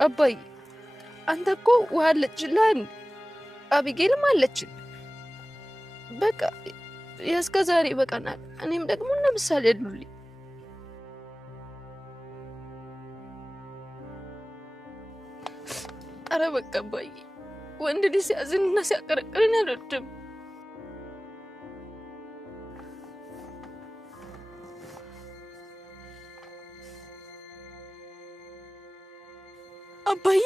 አባዬ አንተ እኮ ውሃ አለችልህ፣ አቢጌልም አለችን። በቃ የእስከ ዛሬ በቃናል። እኔም ደግሞ ለምሳሌ አይደሉልኝ። ኧረ በቃ አባዬ ወንድ ልጅ ሲያዝንና ሲያቀረቅርን አልወድም። አባዬ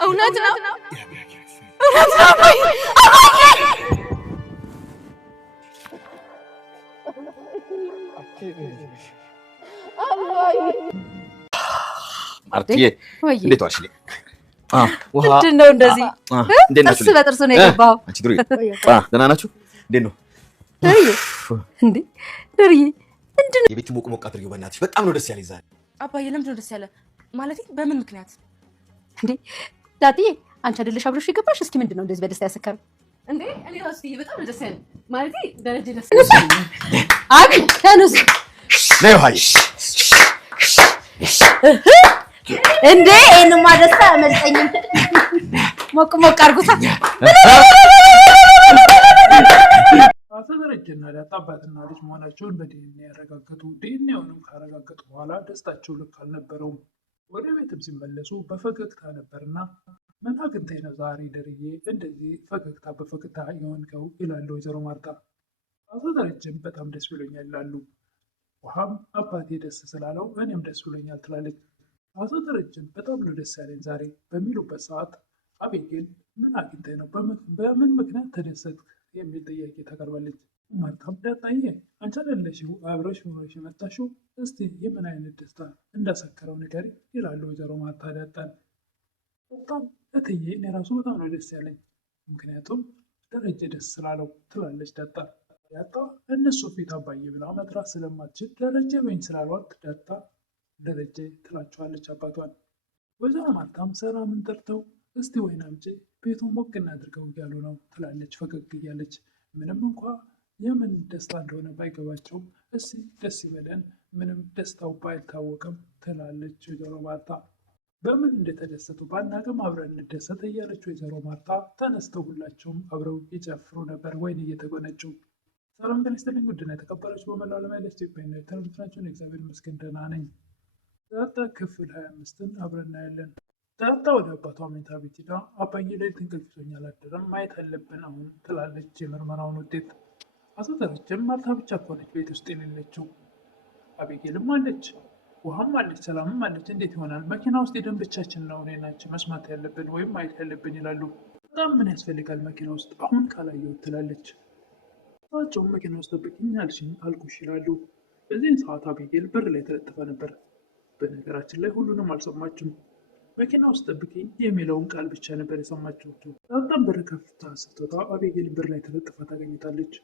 እውነት ነው አባዬ ማርትዬ እንዴት ዋልሽ? ምንድን ነው እንደዚህ ጥርስ በጥርስ ነው የገባው? ደህና ናችሁ? እንዴት ነው እንዴ? ድርዬ ምንድን ነው? የቤት ሞቅ ሞቅ አድርጊው በእናትሽ። በጣም ነው ደስ ያለኝ ዛሬ። አባዬ ለምንድን ነው ደስ ያለ? ማለቴ በምን ምክንያት እንዴ? ዳጥዬ አንቺ አይደለሽ አብረሽ የገባሽ? እስኪ ምንድን ነው እንደዚህ በደስታ ያሰከረ እንዴ? እኔ ራሴ በጣም ነው ደስ ያለ። ማለቴ ደረጀ ደስ አቅ ተነስ ነይ ሆይ እንዴ እኔማ ደስታ አመልጠኝም። ሞቅ ሞቅ አድርጉታ። ደረጀና ዳጣ አባትና ልጅ መሆናቸውን በዲኤንኤ ያረጋገጡ። ዲኤንኤውንም ካረጋገጡ በኋላ ደስታቸው ልክ አልነበረውም። ወደ ቤትም ሲመለሱ በፈገግታ ነበርና ምን አግኝተህ ነው ዛሬ ደርዬ እንደዚህ ፈገግታ በፈገግታ የሆንከው? ይላሉ ወይዘሮ ማርታ። አቶ ደረጀም በጣም ደስ ብሎኛል ይላሉ። ውሃም አባቴ ደስ ስላለው እኔም ደስ ብሎኛል ትላለች። አቶ ደረጀም በጣም ነው ደስ ያለኝ ዛሬ በሚሉበት ሰዓት አቤጌል ምን አግኝተህ ነው? በምን ምክንያት ተደሰትክ? የሚል ጥያቄ ታቀርባለች። ማርታም ዳጣዬ አንቺ አይደለሽው አብረሽ ሆነሽ የመጣሽው? እስቲ የምን አይነት ደስታ እንዳሰከረው ንገሪ ይላሉ ወይዘሮ ማርታ ዳጣን። በጣም እትዬ እኔ ራሱ በጣም ነው ደስ ያለኝ ምክንያቱም ደረጀ ደስ ስላለው ትላለች ዳጣ። ዳጣ እነሱ ፊት አባዬ ብላ መጥራት ስለማትችል ደረጀ በኝ ስላሏት ዳጣ ደረጀ ትላቸዋለች አባቷን። ወይዘሮ ማርታም ሰላምን ጠርተው እስቲ ወይን አምጪ ቤቱን ሞቅ እናድርገው እያሉ ነው ትላለች ፈገግ እያለች። ምንም እንኳ የምን ደስታ እንደሆነ ባይገባቸውም እስቲ ደስ ይበለን ምንም ደስታው ባይታወቅም ትላለች ወይዘሮ ማርታ። በምን እንደተደሰቱ ባናቅም አብረን እንደሰት እያለች ወይዘሮ ማርታ ተነስተው ሁላቸውም አብረው ይጨፍሩ ነበር ወይን እየተጎነጩ። ሰላም ጤና ይስጥልኝ ውድና የተከበራችሁ በመላው ዓለም ያላችሁ ኢትዮጵያውያን ተለምትናችሁን እግዚአብሔር ይመስገን ደህና ነኝ። ዳጣ ክፍል 25ን አብረን እናያለን። ዳጣ ወደ አባቷ መኝታ ቤት ሄዳ አባዬ ላይ እንቅልፍ ይዞኛል አላደረም ማየት አለብን አሁን ትላለች የምርመራውን ውጤት። አቶ ደረጀም ማርታ ብቻ እኮ ነች ቤት ውስጥ የሌለችው፣ አቤጌልም አለች፣ ውሃም አለች፣ ሰላምም አለች። እንዴት ይሆናል? መኪና ውስጥ ሄደን ብቻችን ነው እኔናችን መስማት ያለብን ወይም ማየት ያለብን ይላሉ። በጣም ምን ያስፈልጋል መኪና ውስጥ አሁን ካላየሁት ትላለች። እሳቸውም መኪና ውስጥ ጠብቂኝ አልሽኝ አልኩሽ ይላሉ። በዚህን ሰዓት አቤጌል በር ላይ ተለጥፋ ነበር። በነገራችን ላይ ሁሉንም አልሰማችም። መኪና ውስጥ ጠብቂኝ የሚለውን ቃል ብቻ ነበር የሰማችው። ዳጣም በር ከፍታ ስትወጣ አቤጌል በር ላይ ተለጥፋ ታገኝታለች።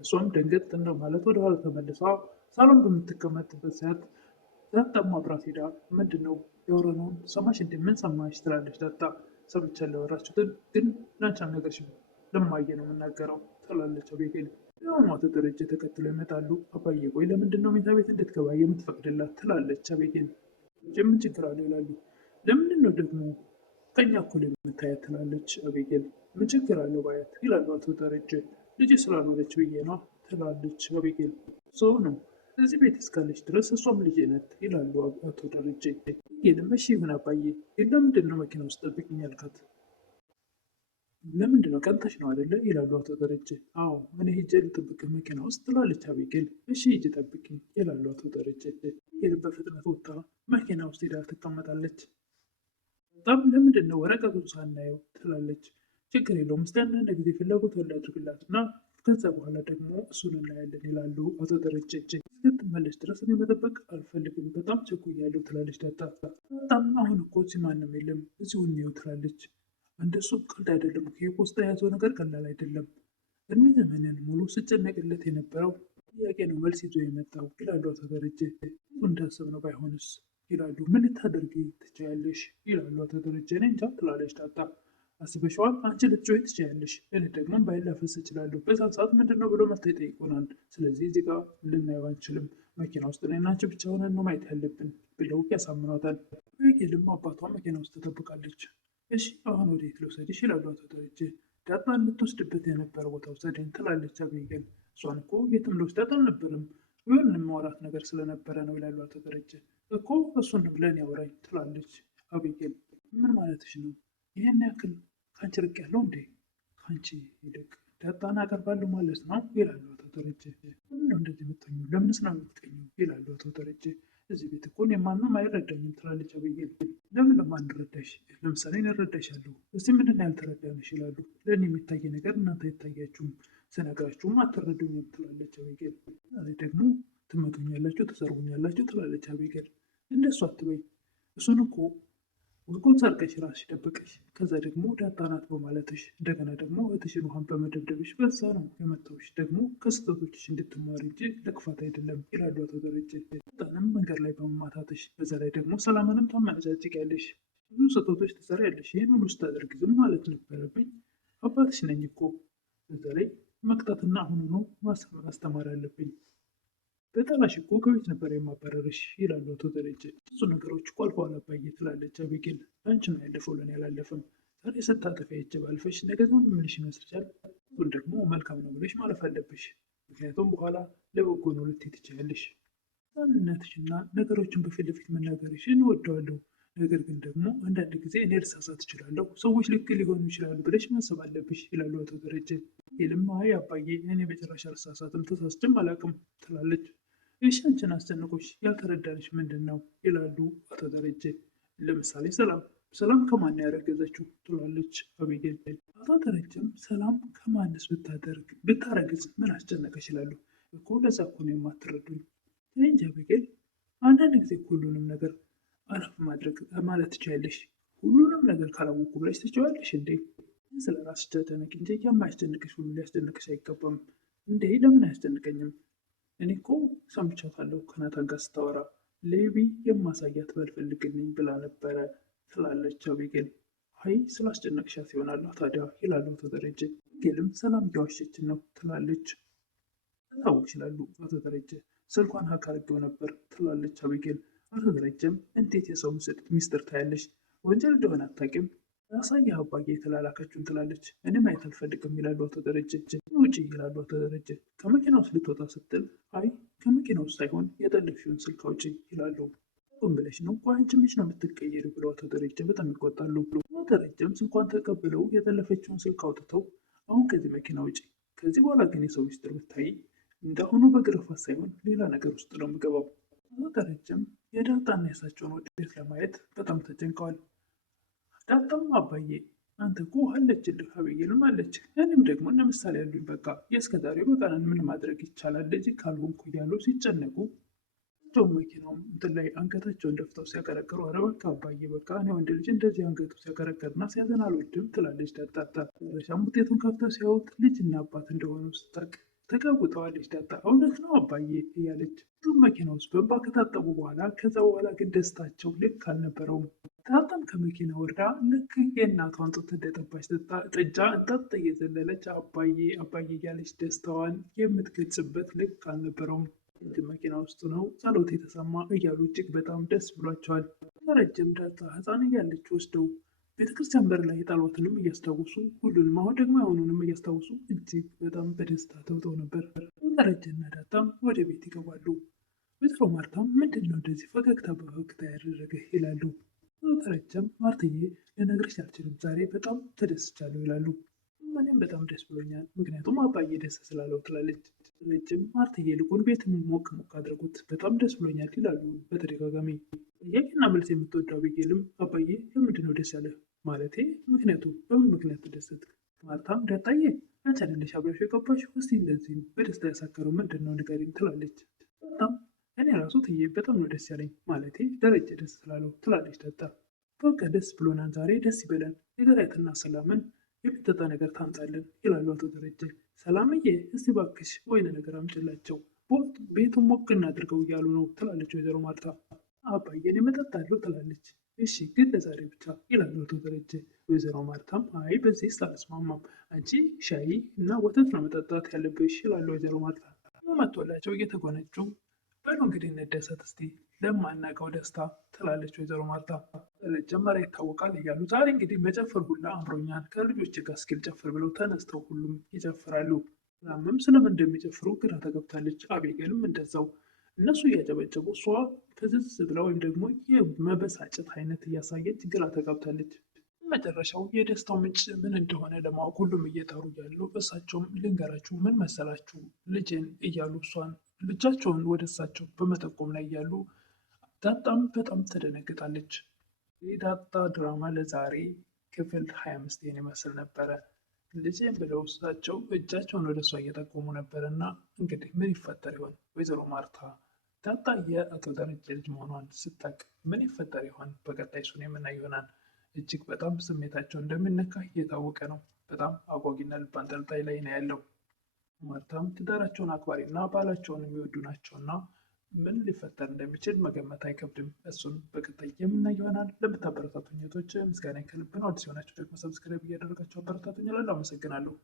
እሷም ደንገጥ እንደማለት ወደኋላ ተመልሳ ሳሎን በምትቀመጥበት ሰዓት ዳጣም አብራት ሄዳ ምንድን ነው የወረነውን ሰማሽ? እንደምን ሰማሽ? ትላለች ዳጣ። ሰምቻለሁ ያወራችሁትን ግን ላንቺ አልነገርሽም፣ ለማየ ነው የምናገረው ትላለች አቤጌል። የሆኑ አቶ ደረጀ ተከትለው ይመጣሉ። አባዬ ቆይ ለምንድን ነው መኝታ ቤት እንድትገባ የምትፈቅድላት? ትላለች አቤጌል። ምን ችግር አለው ይላሉ። ለምንድን ነው ደግሞ ከኛ እኩል የምታያት? ትላለች አቤጌል። ምን ችግር አለው ባያት ይላሉ አቶ ደረጀ። ልጅ ስላልሆነች ብዬ ነው ትላለች አቤጌል። ሰው ነው እዚህ ቤት እስካለች ድረስ እሷም ልጅ ናት ይላሉ አቶ ደረጀ። ይህንም እሺ ይሁን አባዬ፣ ግን ለምንድን ነው መኪና ውስጥ ጠብቅኝ ያልካት? ለምንድን ነው ቀንተሽ ነው አይደለ? ይላሉ አቶ ደረጀ። አዎ እኔ ሂጄ ልጠብቅህ መኪና ውስጥ ትላለች አቤጌል። እሺ ሂጂ ጠብቅኝ ይላሉ አቶ ደረጀ። አቤጌል በፍጥነት ወጥታ መኪና ውስጥ ሄዳ ትቀመጣለች። በጣም ለምንድን ነው ወረቀቱን ሳናየው? ትላለች። ችግር የለውም እስቲ አንዳንድ ጊዜ ፍላጎት ወላድርግላት እና ከዛ በኋላ ደግሞ እሱን እናያለን ይላሉ አቶ ደረጀ። እስክትመለስ ድረስ እኔ መጠበቅ አልፈልግም፣ በጣም ቸኩያለሁ ትላለች ዳጣ። በጣም አሁን እኮ እዚህ ማንም የለም እዚሁ እንየው ትላለች። እንደሱ ቀልድ አይደለም፣ ከፖስታ የያዘው ነገር ቀላል አይደለም። እድሜ ዘመንን ሙሉ ስጨነቅለት የነበረው ጥያቄ ነው መልስ ይዞ የመጣው ይላሉ አቶ ደረጀ። እንዳሰብነው ባይሆንስ ይላሉ። ምን ልታደርጊ ትችያለሽ ይላሉ አቶ ደረጀ። እኔ እንጃ ትላለች ዳጣ። አስበሽዋል? አንቺ ልትጮይ ትችያለሽ፣ እኔ ደግሞ ባይል ላፈስ እችላለሁ። በዛ ሰዓት ምንድን ነው ብሎ መጥተው ይጠይቁናል። ስለዚህ እዚህ ጋር ልናየው አንችልም፣ መኪና ውስጥ እኔና አንቺ ብቻ ሆነን ነው ማየት ያለብን ብለው ያሳምኗታል። አቤጌልም አባቷ መኪና ውስጥ ትጠብቃለች። እሺ አሁን ወዴት ልውሰድሽ ይላሉ አቶ ደረጀ። ዳጣ እንድትወስድበት የነበረ ቦታ ውሰደኝ ትላለች አቤጌል። እሷን እኮ የትም ልወስዳት አልነበረም፣ ይሁን የማወራት ነገር ስለነበረ ነው ይላሉ አቶ ደረጀ። እኮ እሱንም ለእኔ አውራኝ ትላለች አቤጌል። ምን ማለትሽ ነው? ይህን ያክል ከአንቺ ርቅ ያለው እንዴ? ከአንቺ ይልቅ ዳጣን አቀርባለሁ ማለት ነው ይላሉ አቶ ደረጀ። ምነው እንደዚህ የምትኙ? ለምንስ ነው የምትቀኙ? ይላሉ አቶ ደረጀ። እዚህ ቤት እኮ እኔን ማንም አይረዳኝም ትላለች አቤጌል። ለምን ነው የማንረዳሽ? ለምሳሌ እንረዳሻለሁ፣ እስቲ ምንድን ነው ያልተረዳንሽ? ይላሉ። ለእኔ የሚታይ ነገር እናንተ አይታያችሁም፣ ስነግራችሁም አትረዱኝም ትላለች አቤጌል። ዛሬ ደግሞ ትመቱኛላችሁ፣ ትሰርቡኛላችሁ ትላለች አቤጌል። እንደሱ አትበይ፣ እሱን እኮ ወርቁን ሰርቀሽ ራስሽ ደበቀሽ፣ ከዛ ደግሞ ዳጣ ናት በማለትሽ፣ እንደገና ደግሞ እህትሽን ውሃን በመደብደብሽ በዛ ነው የመታሁሽ፣ ደግሞ ከስህተቶችሽ እንድትማሪ እንጂ ለክፋት አይደለም ይላሉ አቶ ደረጀ። ዳጣንም መንገድ ላይ በመማታትሽ፣ በዛ ላይ ደግሞ ሰላምንም ታመነጫጭቂያለሽ፣ ብዙ ስህተቶች ትሰሪያለሽ። ይህን ሁሉ ስታደርግ ዝም ማለት ነበረብኝ? አባትሽ ነኝ እኮ። በዛ ላይ መቅጣትና አሁኑኑ ማስተማር አለብኝ። በጠላሽ እኮ ከቤት ነበር የማባረርሽ ይላሉ አቶ ደረጀ። ብዙ ነገሮች እኮ አልፈዋል አባዬ ትላለች አቤጌል። አንቺ ነው ያለፈው፣ ለእኔ አላለፈም። ዛሬ ስታጠፊ አይቼ ባልፈሽ ነገ ዛም የምልሽ ይመስልሻል? ሁን ደግሞ መልካም ነው ብለሽ ማለፍ አለብሽ። ምክንያቱም በኋላ ለበጎ ነው ልትይ ትችያለሽ። ማንነትሽና ነገሮችን በፊት ለፊት መናገርሽ እንወደዋለሁ። ነገር ግን ደግሞ አንዳንድ ጊዜ እኔ ልሳሳት እችላለሁ፣ ሰዎች ልክ ሊሆኑ ይችላሉ ብለሽ ማሰብ አለብሽ ይላሉ አቶ ደረጀ። ይልም አይ አባዬ እኔ በጭራሽ አልሳሳትም፣ ተሳስቼም አላውቅም ትላለች። እሺ አንቺን አስጨንቆሽ ያልተረዳንሽ ምንድን ነው ይላሉ አቶ ደረጀ። ለምሳሌ ሰላም ከማን ያረገዘችው ትላለች አቤጌል። አቶ ደረጀም ሰላም ከማንስ ብታረግዝ ምን አስጨነቀሽ ይላሉ። እኮ ለዛ እኮ ነው የማትረዱኝ እንጂ አቤጌል፣ አንዳንድ ጊዜ ሁሉንም ነገር አላፍ ማድረግ ማለት ትችያለሽ። ሁሉንም ነገር ካላወቁ ብለሽ ትችያለሽ እንዴ? ስለ ራስሽ ተጨነቂ እንጂ የማያስጨንቅሽ ሁሉ ሊያስጨንቅሽ አይገባም እንዴ? ለምን አያስጨንቀኝም? እኔ እኮ ሰምቻታለሁ ከናታን ጋር ስታወራ ሌቢ የማሳያት ባልፈልግልኝ ብላ ነበረ ትላለች አቤጌል። አይ ስላስጨነቅሻት ይሆናል ታዲያ ይላሉ አቶ ደረጀ። አቤጌልም ሰላም እየዋሸችን ነው ትላለች። ታውቅ ይችላሉ አቶ ደረጀ። ስልኳን ሀክ አድርጌው ነበር ትላለች አቤጌል። አቶ ደረጀም እንዴት የሰው ሚስጥር ታያለሽ? ወንጀል እንደሆነ አታውቂም? ያሳየህ አባዬ የተላላከችውን ትላለች። እኔ ማየት አልፈልግም ይላሉ አቶ ደረጀ። ውጭ ይላሉ አቶ ደረጀ። ከመኪና ውስጥ ልትወጣ ስትል አይ ከመኪና ውስጥ ሳይሆን የጠለፍሽውን ስልክ አውጪ ይላሉ። ቁም ብለሽ ነው አንቺ መች ነው የምትቀየሪ ብለው አቶ ደረጀ በጣም ይቆጣሉ። አቶ ደረጀም ስልኳን ተቀብለው የጠለፈችውን ስልክ አውጥተው አሁን ከዚህ መኪና ውጪ፣ ከዚህ በኋላ ግን የሰው ሚስጥር ብታይ እንዳሁኑ በግርፋት ሳይሆን ሌላ ነገር ውስጥ ነው የምገባው። አቶ ደረጀም የዳጣና የሳቸውን ውጤት ለማየት በጣም ተጨንቀዋል። ዳጣም አባዬ አንተ እኮ አለችልህ፣ አቤጌልም አለች፣ እኔም ደግሞ እነ ምሳሌ ያሉኝ፣ በቃ የእስከዛሬው በቃናን ምን ማድረግ ይቻላል ልጅ ካልሆንኩ እያሉ ሲጨነቁ መኪናውም እንትን ላይ አንገታቸውን ደፍተው ሲያቀረቅሩ፣ ኧረ በቃ አባዬ በቃ እኔ ወንድ ልጅ እንደዚህ አንገቱ ሲያቀረቅርና ሲያዘን አልወድም ትላለች ዳጣ። መጨረሻም ውጤቱን ከፍተው ሲያዩት ልጅና አባት እንደሆኑ ስታውቅ ተጋውጠዋለች ዳጣ። እውነት ነው አባዬ እያለች መኪና ውስጥ በእንባ ከታጠቡ በኋላ ከዛ በኋላ ግን ደስታቸው ልክ አልነበረውም። ዳጣም ከመኪና ወርዳ ልክ የእናቷን ጡት እንደጠባች ጥጃ እንጠጥ እየዘለለች አባዬ አባዬ እያለች ደስታዋን የምትገልጽበት ልክ አልነበረውም። መኪና ውስጥ ነው ጸሎት የተሰማ እያሉ እጅግ በጣም ደስ ብሏቸዋል። ረጅም ዳጣ ሕፃን እያለች ወስደው ቤተክርስቲያን በር ላይ የጣሏትንም እያስታወሱ ሁሉንም አሁን ደግሞ የሆኑንም እያስታወሱ እጅግ በጣም በደስታ ተውጠው ነበር። ደረጀና ዳጣም ወደ ቤት ይገባሉ። ወይዘሮ ማርታም ምንድን ነው እንደዚህ ፈገግታ በፈገግታ ያደረገ ይላሉ። ደረጀም ማርትዬ ልነግርሽ አልችልም፣ ዛሬ በጣም ተደስቻለሁ ይላሉ። እኔም በጣም ደስ ብሎኛል፣ ምክንያቱም አባዬ ደስ ስላለው ትላለች። ደረጀም ማርትዬ ልቁን ቤት ሞቅ ሞቅ አድርጎት በጣም ደስ ብሎኛል ይላሉ በተደጋጋሚ። ጥያቄና መልስ የምትወደው አቤጌልም አባዬ ለምንድን ነው ደስ ያለህ? ማለቴ ምክንያቱ በምን ምክንያት ተደሰትክ? ማርታም ዳጣዬ አንቺ አይደለሽ አብረሽ የገባሽ፣ እስቲ እንደዚህ በደስታ ያሳከረው ምንድን ነው ንገሪኝ ትላለች። በጣም እኔ ራሱ ትዬ በጣም ነው ደስ ያለኝ፣ ማለቴ ደረጀ ደስ ስላለው ትላለች ዳጣ። በቃ ደስ ብሎናል፣ ዛሬ ደስ ይበለን፣ የገራይትና ሰላምን የሚጠጣ ነገር ታምጣልን ይላሉ አቶ ደረጀ። ሰላምዬ እስቲ እባክሽ ወይን ነገር አምጪላቸው ቤቱን ሞቅ እናድርገው እያሉ ነው ትላለች ወይዘሮ ማርታ። አባዬ እኔ እመጣለሁ ትላለች። እሺ ግን ለዛሬ ብቻ ይላሉ አቶ ደረጀ። ወይዘሮ ማርታም አይ በዚህ አልስማማም፣ አንቺ ሻይ እና ወተት ነው መጠጣት ያለብሽ ይላሉ ወይዘሮ ማርታ። መጥቶላቸው እየተጎነጩ በሉ እንግዲህ እንደሰት እስቲ ለማናውቀው ደስታ ትላለች ወይዘሮ ማርታ። ጀመሪያ ይታወቃል እያሉ ዛሬ እንግዲህ መጨፈር ሁላ አምሮኛል ከልጆች ጋር እስኪል ጨፍር ብለው ተነስተው ሁሉም ይጨፍራሉ። ላምም ስለምን እንደሚጨፍሩ ግራ ተገብታለች። አቤጌልም እንደዛው እነሱ እያጨበጨቡ እሷ ፍዝዝ ብላ ወይም ደግሞ የመበሳጨት አይነት እያሳየች ግራ ተገብታለች። መጨረሻው የደስታው ምንጭ ምን እንደሆነ ለማወቅ ሁሉም እየጠሩ እያሉ እሳቸውም ልንገራችሁ ምን መሰላችሁ ልጄን እያሉ እሷን ልጃቸውን ወደ እሳቸው በመጠቆም ላይ እያሉ ዳጣም በጣም ትደነግጣለች። የዳጣ ድራማ ለዛሬ ክፍል 25 ይህን ይመስል ነበረ። ልጄን ብለው እሳቸው እጃቸውን ወደ እሷ እየጠቆሙ ነበረ እና እንግዲህ ምን ይፈጠር ይሆን? ወይዘሮ ማርታ ዳጣ የአቶ ደረጀ ልጅ መሆኗን ስታቅ ምን ይፈጠር ይሆን? በቀጣይ እሱን የምናይ ይሆናል። እጅግ በጣም ስሜታቸው እንደሚነካ እየታወቀ ነው። በጣም አጓጊና ልብ አንጠልጣይ ላይ ነው ያለው። ማርታም ትዳራቸውን አክባሪ እና ባላቸውን የሚወዱ ናቸውና ምን ሊፈጠር እንደሚችል መገመት አይከብድም። እሱን በቀጣይ የምናይ ይሆናል። ለምታበረታቱኝ እህቶች ምስጋና ከልብ ነው። አዲስ የሆናችሁ ደግሞ ሰብስክራይብ እያደረጋችሁ አበረታቱኝ እላለሁ። አመሰግናለሁ።